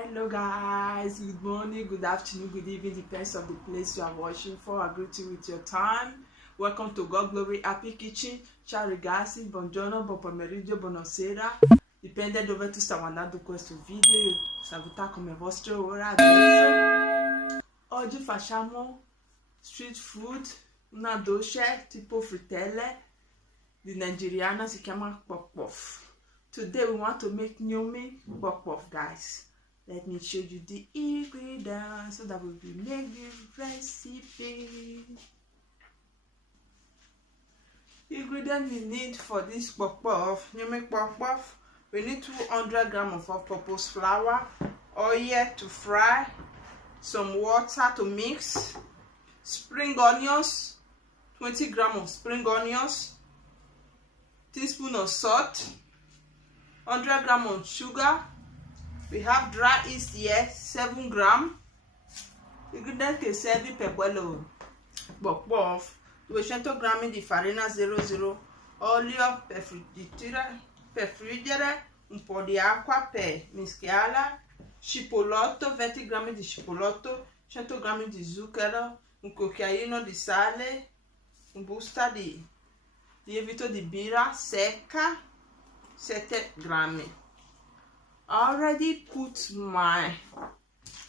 Hello guys, good morning, good afternoon, good evening, depends on the place you are watching for. I greet you with your time. Welcome to God Glory Happy Kitchen. Ciao ragazzi, buongiorno, buon pomeriggio, buonasera. Dipende dove tu stai guardando questo video. Saluta come vostro ora adesso. Oggi facciamo street food, una dolce tipo frittelle di Nigeriana, si chiama puff. Today we want to make yummy puff guys. Let me show you the ingredients so that we will make the recipe. Ingredients we need for this puff, yummy puff. We need 200 grams of all-purpose flour, oil to fry, some water to mix, spring onions, 20 grams of spring onions, teaspoon of salt, 100 grams of sugar. We have dry yeast here, 7 grams. Ingredients che servi per quello puff, 200 grammi di farina 00, olio per friggere, un po' di acqua per mischiarla, cipollotti, 20 grammi di cipollotti, 100 grammi di zucchero, un cucchiaino di sale, un busta di lievito di birra secca, 7 grammi. I already put my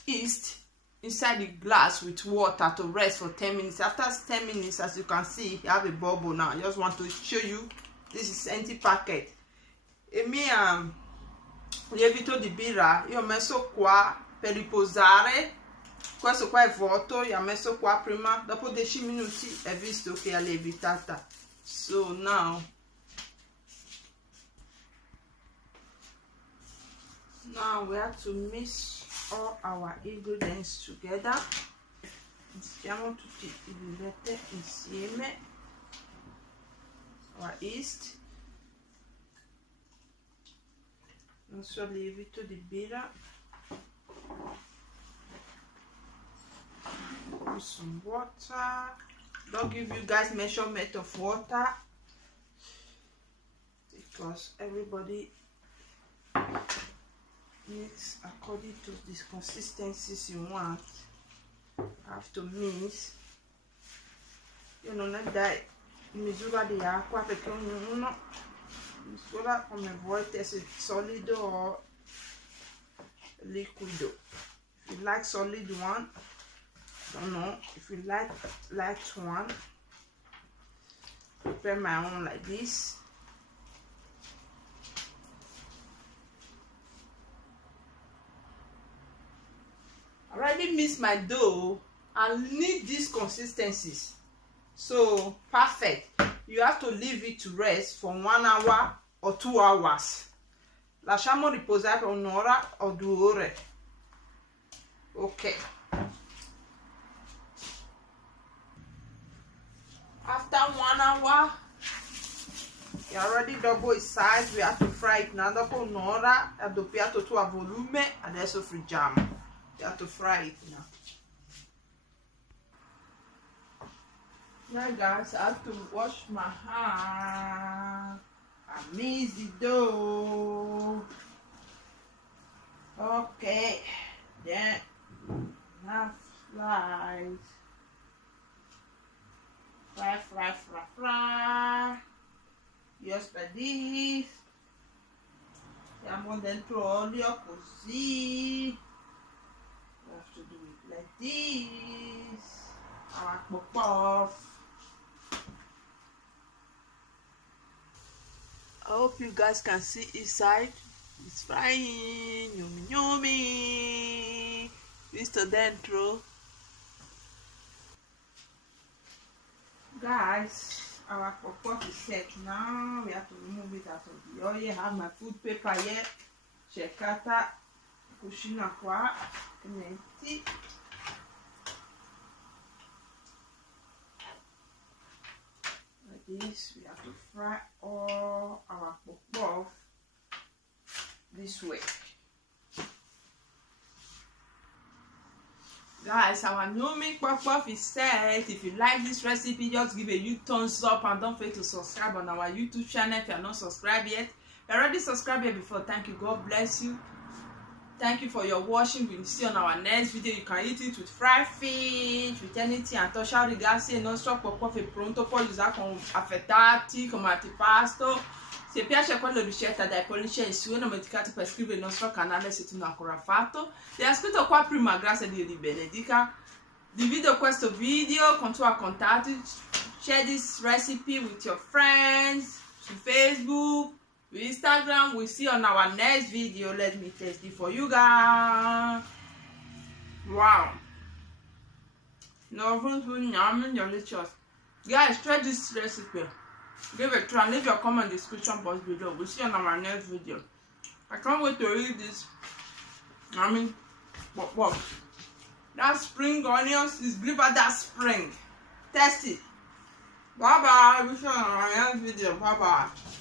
yeast inside the glass with water to rest for 10 minutes. After 10 minutes, as you can see, you have a bubble now. I just want to show you. This is antipasto. E mia lievito di birra io ho messo qua per riposare. Questo qua è vuoto, io ho messo qua prima. Dopo 10 minuti è visto che è lievitata. So now we have to mix all our ingredients together. Mettiamo tutti gli ingredienti insieme. Our yeast, il nostro lievito di birra, put some water. Don't give you guys measurement of water because everybody mix according to the consistencies you want. Have to mix. Io non è da misura di acqua perché ognuno misura come vuoi, se solido o liquido. If you like solid one, don't know. If you like light one, prepare my own like this. Already mixed my dough and need these consistencies, so perfect. You have to leave it to rest for 1 hour or 2 hours. Lasciamo riposare per un'ora o 2 ore. Okay. After 1 hour, you already double its size. We have to fry it now. Dopo un'ora è doppiato tu a volume. Adesso friggiamo. You have to fry it now. Now guys, I have to wash my hands. I mix the dough. Okay. Then now fry. Just like this. Andiamo dentro olio così. We have to do it like this. Our puff. I hope you guys can see inside. It's frying. Yummy, yummy. Visto dentro. Guys, our puff is set now. We have to remove it out of the oil. I have my food paper here. Cercata cucina qua. Metti. Like this. We have to fry all our puff this way. Guys, our yummy puff is set. If you like this recipe, just give a huge thumbs up and don't forget to subscribe on our YouTube channel if you are not subscribed yet. If you already subscribed here before, thank you. God bless you. Thank you for your watching. We'll see you on our next video. You can eat it with fried fish, with anything. Ciao ragazzi, il nostro cuoco è pronto, puoi usare con affettati, come antipasto. Se piace quella ricetta dai pollice in su, non dimenticate per iscrivervi al nostro canale se tu non ancora fatto. Se hai iscritto qua prima, grazie, Dio ti benedica. Divido questo video con tuoi contatti. Share this recipe with your friends, on Facebook, Instagram. We'll see you on our next video. Let me taste it for you guys. Wow, no, yummy, delicious. Guys, try this recipe. Give it a try. Leave your comment in the description box below. We'll see you on our next video. I can't wait to eat this. I mean, what? That spring onions is give her that spring. Test it. Bye bye. We'll see you on our next video. Bye bye.